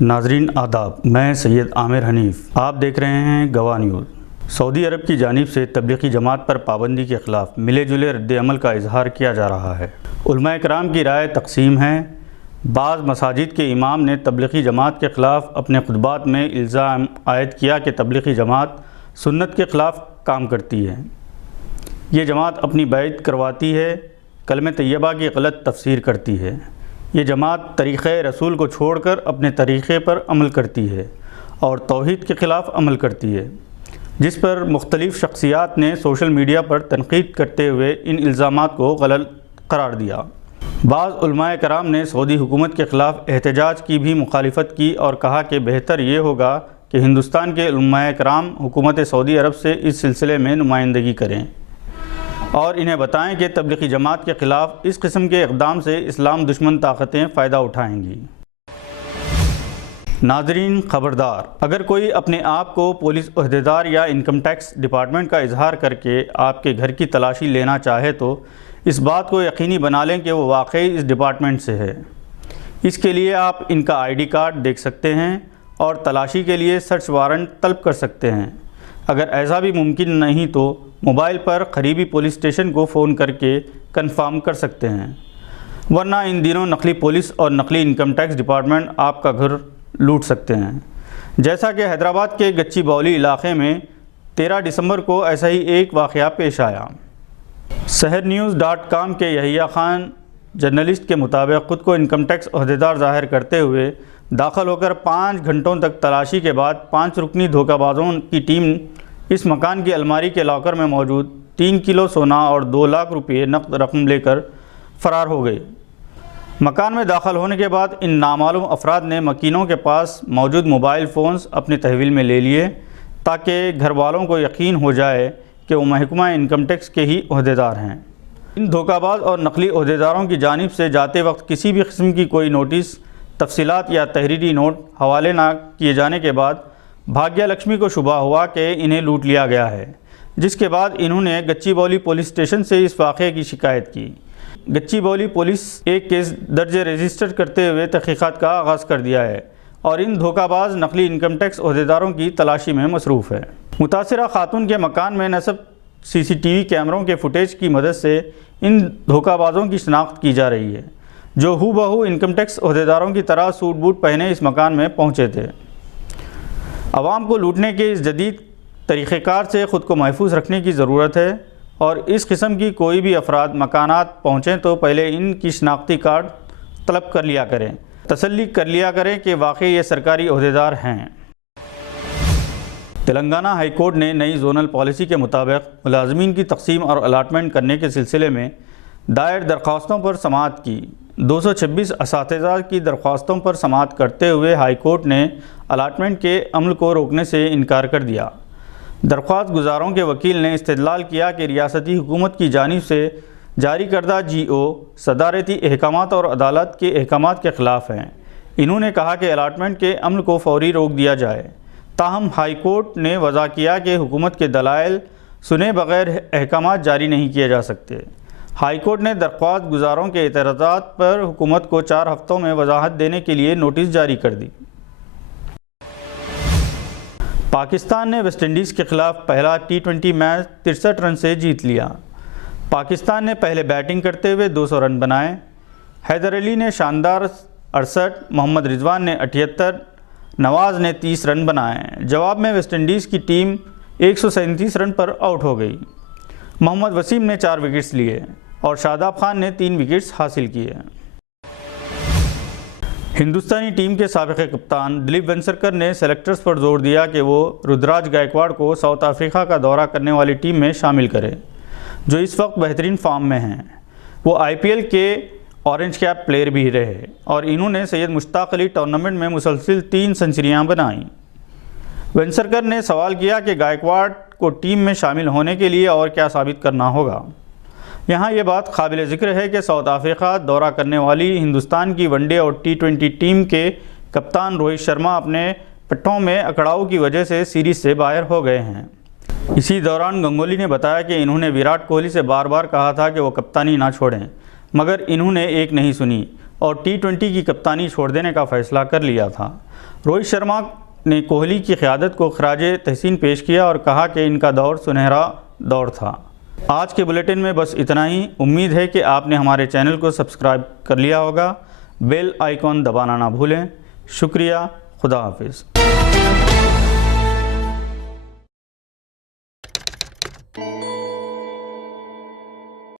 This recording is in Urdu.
ناظرین آداب، میں سید عامر حنیف، آپ دیکھ رہے ہیں گواہ نیوز۔ سعودی عرب کی جانب سے تبلیغی جماعت پر پابندی کے خلاف ملے جلے رد عمل کا اظہار کیا جا رہا ہے۔ علماء کرام کی رائے تقسیم ہے۔ بعض مساجد کے امام نے تبلیغی جماعت کے خلاف اپنے خطبات میں الزام عائد کیا کہ تبلیغی جماعت سنت کے خلاف کام کرتی ہے۔ یہ جماعت اپنی بیعت کرواتی ہے، کلمہ طیبہ کی غلط تفسیر کرتی ہے۔ یہ جماعت طریقہ رسول کو چھوڑ کر اپنے طریقے پر عمل کرتی ہے اور توحید کے خلاف عمل کرتی ہے، جس پر مختلف شخصیات نے سوشل میڈیا پر تنقید کرتے ہوئے ان الزامات کو غلط قرار دیا۔ بعض علماء کرام نے سعودی حکومت کے خلاف احتجاج کی بھی مخالفت کی اور کہا کہ بہتر یہ ہوگا کہ ہندوستان کے علماء کرام حکومت سعودی عرب سے اس سلسلے میں نمائندگی کریں اور انہیں بتائیں کہ تبلیغی جماعت کے خلاف اس قسم کے اقدام سے اسلام دشمن طاقتیں فائدہ اٹھائیں گی۔ ناظرین خبردار، اگر کوئی اپنے آپ کو پولیس عہدیدار یا انکم ٹیکس ڈپارٹمنٹ کا اظہار کر کے آپ کے گھر کی تلاشی لینا چاہے تو اس بات کو یقینی بنا لیں کہ وہ واقعی اس ڈپارٹمنٹ سے ہے۔ اس کے لیے آپ ان کا آئی ڈی کارڈ دیکھ سکتے ہیں اور تلاشی کے لیے سرچ وارنٹ طلب کر سکتے ہیں۔ اگر ایسا بھی ممکن نہیں تو موبائل پر قریبی پولیس اسٹیشن کو فون کر کے کنفرم کر سکتے ہیں، ورنہ ان دنوں نقلی پولیس اور نقلی انکم ٹیکس ڈپارٹمنٹ آپ کا گھر لوٹ سکتے ہیں، جیسا کہ حیدرآباد کے گچی باولی علاقے میں 13 دسمبر کو ایسا ہی ایک واقعہ پیش آیا۔ سحرnews.com کے یحییٰ خان جرنلسٹ کے مطابق خود کو انکم ٹیکس عہدیدار ظاہر کرتے ہوئے داخل ہو کر 5 گھنٹوں تک تلاشی کے بعد 5 رکنی دھوکہ بازوں کی ٹیم اس مکان کی الماری کے لاکر میں موجود 3 کلو سونا اور 2 لاکھ روپے نقد رقم لے کر فرار ہو گئے۔ مکان میں داخل ہونے کے بعد ان نامعلوم افراد نے مکینوں کے پاس موجود موبائل فونز اپنے تحویل میں لے لیے تاکہ گھر والوں کو یقین ہو جائے کہ وہ محکمہ انکم ٹیکس کے ہی عہدیدار ہیں۔ ان دھوکہ باز اور نقلی عہدیداروں کی جانب سے جاتے وقت کسی بھی قسم کی کوئی نوٹس، تفصیلات یا تحریری نوٹ حوالے نہ کیے جانے کے بعد بھاگیہ لکشمی کو شبہ ہوا کہ انہیں لوٹ لیا گیا ہے، جس کے بعد انہوں نے گچی باولی پولیس اسٹیشن سے اس واقعے کی شکایت کی۔ گچی باولی پولیس ایک کیس درج رجسٹر کرتے ہوئے تحقیقات کا آغاز کر دیا ہے اور ان دھوکہ باز نقلی انکم ٹیکس عہدیداروں کی تلاشی میں مصروف ہے۔ متاثرہ خاتون کے مکان میں نصب CCTV کیمروں کے فوٹیج کی مدد سے ان دھوکہ بازوں کی شناخت کی جا رہی ہے، جو ہو بہو انکم ٹیکس عہدیداروں کی طرح سوٹ بوٹ پہنے اس مکان میں پہنچے تھے۔ عوام کو لوٹنے کے اس جدید طریقہ کار سے خود کو محفوظ رکھنے کی ضرورت ہے اور اس قسم کی کوئی بھی افراد مکانات پہنچیں تو پہلے ان کی شناختی کارڈ طلب کر لیا کریں، تسلی کر لیا کریں کہ واقعی یہ سرکاری عہدیدار ہیں۔ تلنگانہ ہائی کورٹ نے نئی زونل پالیسی کے مطابق ملازمین کی تقسیم اور الاٹمنٹ کرنے کے سلسلے میں دائر درخواستوں پر سماعت کی۔ 226 اساتذہ کی درخواستوں پر سماعت کرتے ہوئے ہائی کورٹ نے الاٹمنٹ کے عمل کو روکنے سے انکار کر دیا۔ درخواست گزاروں کے وکیل نے استدلال کیا کہ ریاستی حکومت کی جانب سے جاری کردہ GO صدارتی احکامات اور عدالت کے احکامات کے خلاف ہیں۔ انہوں نے کہا کہ الاٹمنٹ کے عمل کو فوری روک دیا جائے، تاہم ہائی کورٹ نے وضاح کیا کہ حکومت کے دلائل سنے بغیر احکامات جاری نہیں کیے جا سکتے۔ ہائی کورٹ نے درخواست گزاروں کے اعتراضات پر حکومت کو 4 ہفتوں میں وضاحت دینے کے لیے نوٹس جاری کر دی۔ پاکستان نے ویسٹ انڈیز کے خلاف پہلا T20 میچ 63 رن سے جیت لیا۔ پاکستان نے پہلے بیٹنگ کرتے ہوئے 200 رن بنائے۔ حیدر علی نے شاندار 68، محمد رضوان نے 78، نواز نے 30 رن بنائے۔ جواب میں ویسٹ انڈیز کی ٹیم 137 رن پر آؤٹ ہو گئی۔ محمد وسیم نے 4 وکٹس لیے اور شاداب خان نے 3 وکٹس حاصل کیے۔ ہندوستانی ٹیم کے سابق کپتان دلیپ وینسرکر نے سلیکٹرز پر زور دیا کہ وہ ردراج گائیکواڑ کو ساؤتھ افریقہ کا دورہ کرنے والی ٹیم میں شامل کرے، جو اس وقت بہترین فارم میں ہیں۔ وہ IPL کے اورنج کیپ پلیئر بھی رہے اور انہوں نے سید مشتاق علی ٹورنامنٹ میں مسلسل 3 سنچریاں بنائیں۔ وینسرکر نے سوال کیا کہ گائیکواڑ کو ٹیم میں شامل ہونے کے لیے اور کیا ثابت کرنا ہوگا۔ یہاں یہ بات قابل ذکر ہے کہ ساؤتھ افریقہ دورہ کرنے والی ہندوستان کی ون ڈے اور T20 ٹیم کے کپتان روہت شرما اپنے پٹھوں میں اکڑاؤ کی وجہ سے سیریز سے باہر ہو گئے ہیں۔ اسی دوران گنگولی نے بتایا کہ انہوں نے وراٹ کوہلی سے بار بار کہا تھا کہ وہ کپتانی نہ چھوڑیں، مگر انہوں نے ایک نہیں سنی اور T20 کی کپتانی چھوڑ دینے کا فیصلہ کر لیا تھا۔ روہت شرما نے کوہلی کی قیادت کو خراج تحسین پیش کیا اور کہا کہ ان کا دور سنہرا دور تھا۔ آج کے بلیٹن میں بس اتنا ہی۔ امید ہے کہ آپ نے ہمارے چینل کو سبسکرائب کر لیا ہوگا۔ بیل آئیکن دبانا نہ بھولیں۔ شکریہ۔ خدا حافظ۔